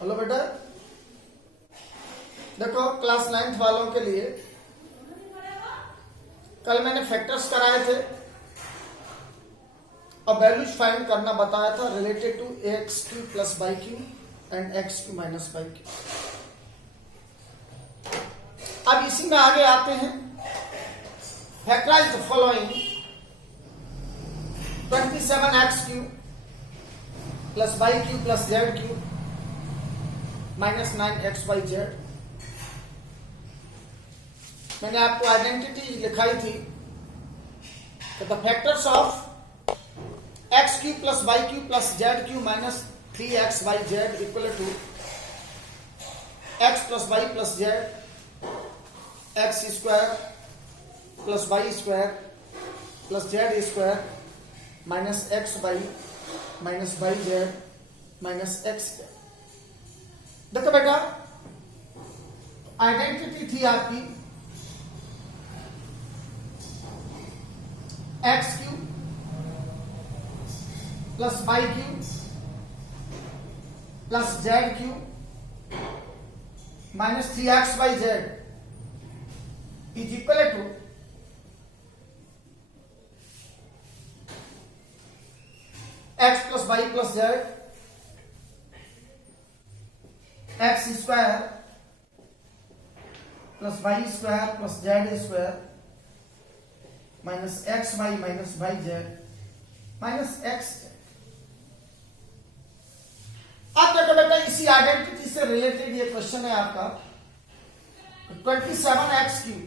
Hello बेटा, देखो class 9th वालों के लिए कल मैंने फैक्टर्स कराए थे और वैल्यूज फाइंड करना बताया था related to x cube plus y cube and x cube minus y cube. अब इसी में आगे आते हैं। Factorise the following 27x cube plus y cube plus z cube minus 9xyz। मैंने आपको आइडेंटिटी लिखाई थी कि the factors of x cube plus y cube plus z cube minus 3xyz equal to x plus y plus z x square plus y square plus z square minus x y minus y z minus x z. देखो बेटा, identity थी आपकी x cube plus y cube plus z cube minus 3xyz is equal to x plus y plus z x square plus y square plus z square minus x y minus y z minus x. अब देखो बेटा, इसी identity से related ये question है आपका 27x cube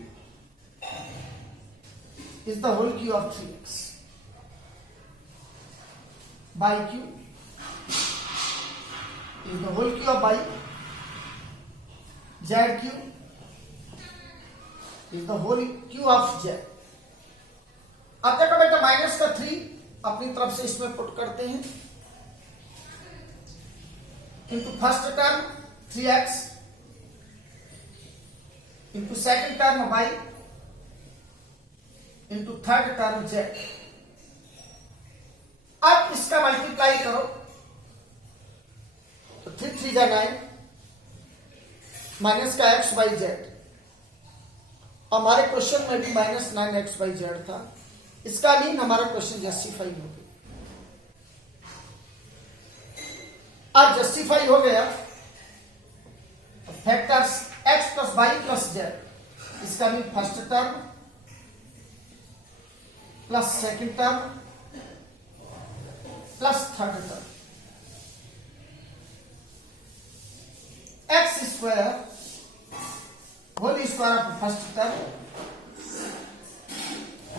is the whole cube of 3x y cube is the whole cube of y z cube is the whole cube of z. अब देखो बेटा, माइनस का 3 अपनी तरफ से इसमें पुट करते हैं into first term 3x into second term y into third term z। अब इसका मल्टीप्लाई करो तो 3 3 जा 9 माइनस का एक्स वाई जेड। हमारे क्वेश्चन में भी माइनस 9xyz था। इसका मीन हमारा क्वेश्चन जस्टिफाई हो गया। अब जस्टिफाई हो गया factors x plus y plus z, इसका mean first term plus second term plus third term x square whole square of first term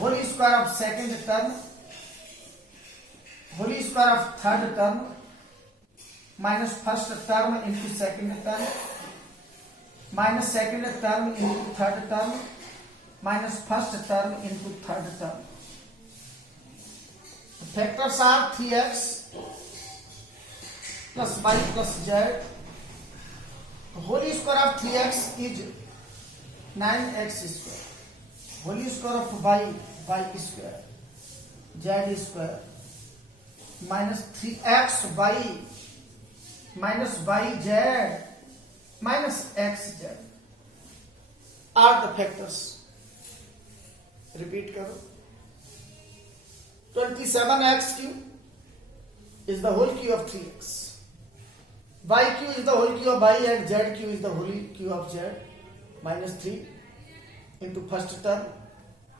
whole square of second term whole square of third term minus first term into second term minus second term into third term minus first term into third term. Factors are 3x plus y plus z whole square of 3x is 9x square whole square of y y square z square minus 3x y minus y z minus x z are the factors. Repeat करो, 27x cube is the whole q of 3x, yq is the whole q of y and zq is the whole q of z minus 3 into first term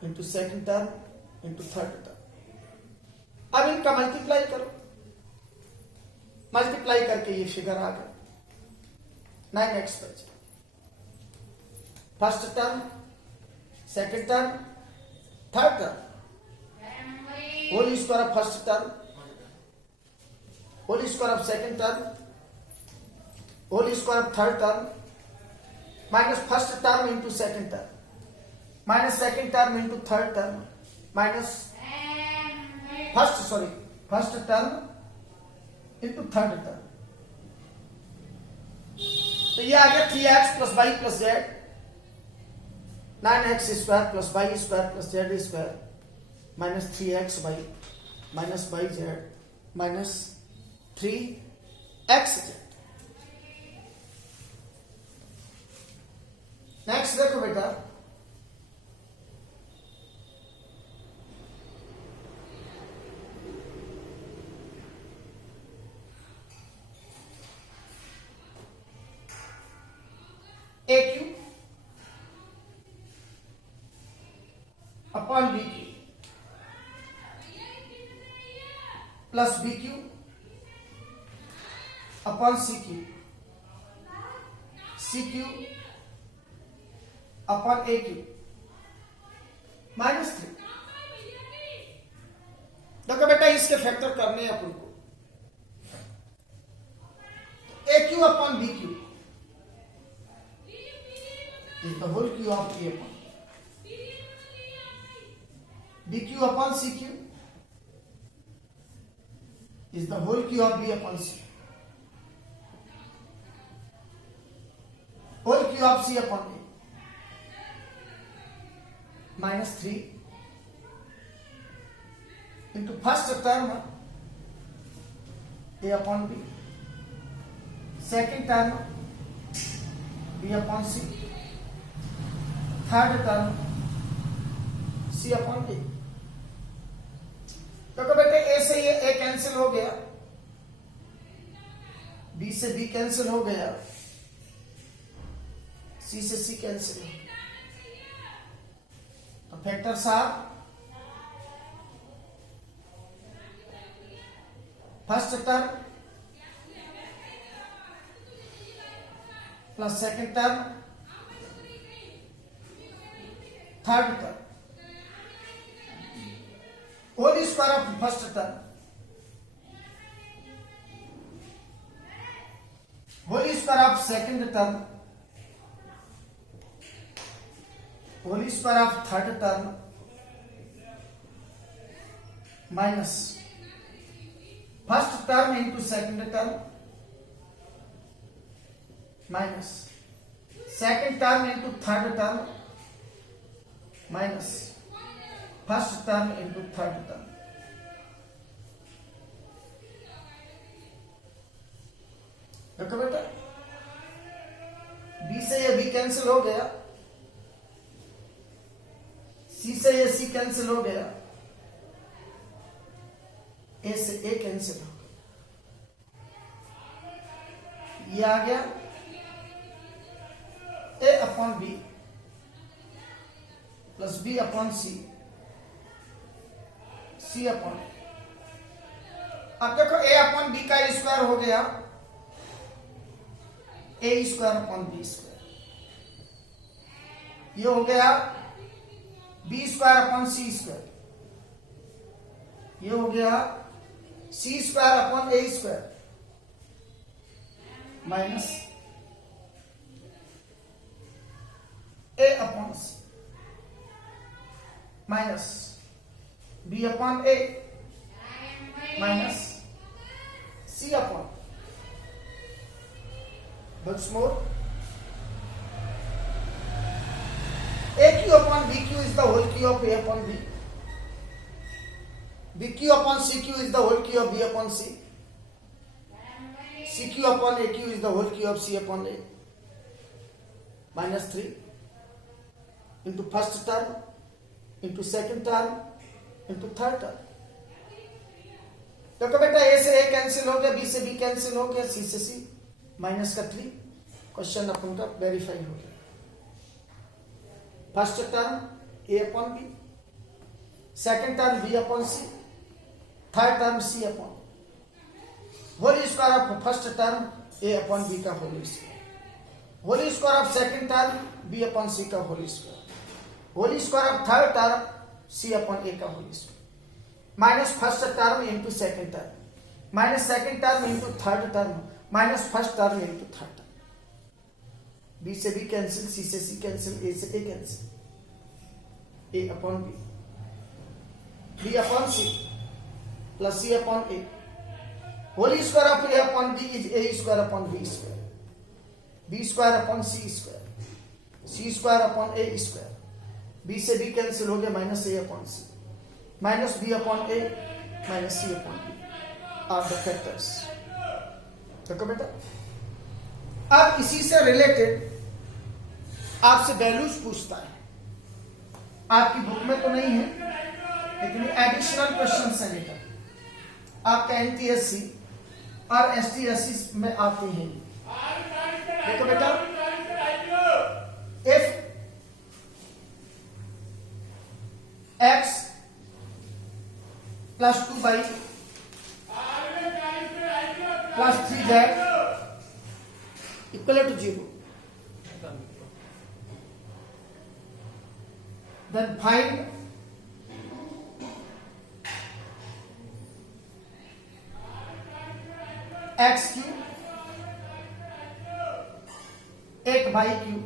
into second term into third term। अब इनका multiply करो, multiply करके ये figure आ गया 9x पर। First term second term third term whole square of first term whole square of second term whole square of third term minus first term into second term minus second term into third term minus first term into third term. तो ये आ गया 3x plus y plus z 9x square plus y square plus z square minus 3xy minus y z minus 3xz। Next देखो बेटा, ए cube upon b cube plus b cube upon c cube upon a cube -3। देखो बेटा इसके factor करने हैं अपन को। A cube upon b cube is the whole cube of A upon b cube upon c cube is the whole cube of b upon c, whole cube of c upon a -3 into first term a upon b, second term b upon c, third term c upon a। तो बेटे a से ये a cancel हो गया, b से b cancel हो गया, c से c कैंसिल हो गया। तो factors are first term plus second term third term, whole square of first term, whole square of second term, whole square of third term minus first term into second term minus second term into third term minus first term into third term. देखो बेटा B से ये B cancel हो गया, सी से ये सी cancel हो गया, ए से ए कैंसिल हो गया, ये आ गया a upon b plus b upon c, c upon a. अब देखो ए अपॉन बी का स्क्वायर हो गया a square upon B square, ये हो गया बी स्क्वायर अपॉन सी स्क्वायर, ये हो गया c square upon A square minus A upon C minus B upon A minus C upon, once more a q upon b q is the whole q of a upon b, b q upon c q is the whole q of b upon c, c q upon a q is the whole q of c upon a, minus 3 into first term into second term into third term। तो बेटा a से a cancel हो गया, b से b cancel हो गया, c से c minus का 3, क्वेश्चन अपन का वेरीफाई हो गया। First term a upon b, second term b upon c, third term c upon, whole square of first term a upon b का whole square, whole square of second term b upon c का whole square, whole square of third term c upon a का whole square, minus first term into second term, minus second term into third term, minus first term into third term. B से B cancel, C से C cancel, A से A cancel, A upon B, B upon C plus C upon A, whole square of A upon B is A square upon B square, B square upon C square, C square upon A square, B से B cancel हो गया, minus A upon C, minus B upon A minus C upon B are the factors. देखो बेटा अब इसी से related आपसे values पूछता है, आपकी बुक में तो नहीं है लेकिन एडिशनल क्वेश्चन है बेटा, आपका एनटीएससी और एसटीएससी में आते हैं। देखो बेटा, if x plus 2y plus 3z equal to 0, then find x cube 8y cube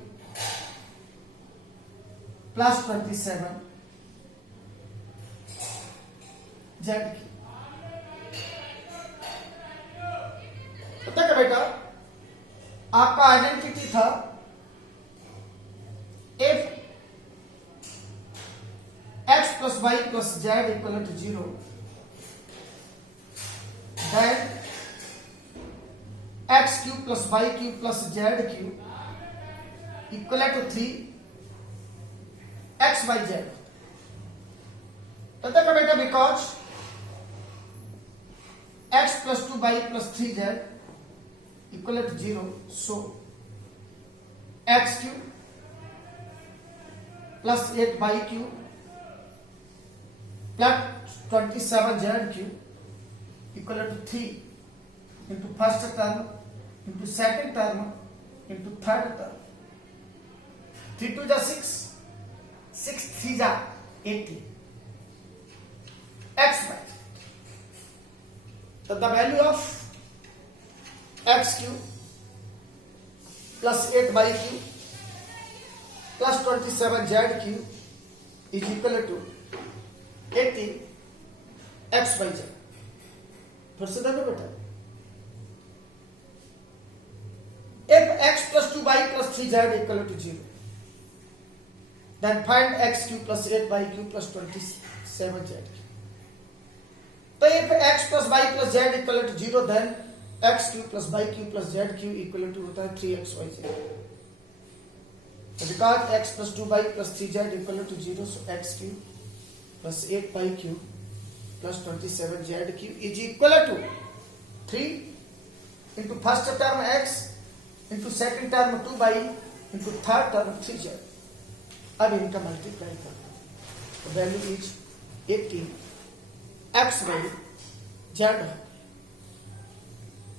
plus 27 z cube। पता क्या बेटा, आपका आइडेंटिटी था if x plus y plus z equal to 0, then x cube plus y cube plus z cube equal to 3 x y z। पता क्या बेटा, because x plus 2y plus 3z equal to 0, so x cube plus 8y cube plus 27z cube equal to 3 into first term into second term into third term। 3 2 जा 6, 6 3 जा 18 x y। So the value of x cube plus 8y cube plus 27z cube is equal to 18 x y z। फिर से देखो बेटा, if x plus 2y plus 3z equal to 0, then find x cube plus 8y cube plus 27z cube। तो if x plus y plus z equal to 0, then x cube plus y cube plus z cube equal to होता है 3xyz। Because x plus 2y plus 3z equal to 0, so x cube plus 8y cube plus 27z cube is equal to 3 into first term x into second term 2y into third term 3z। अब इनका multiply करना, value is 18 x y z।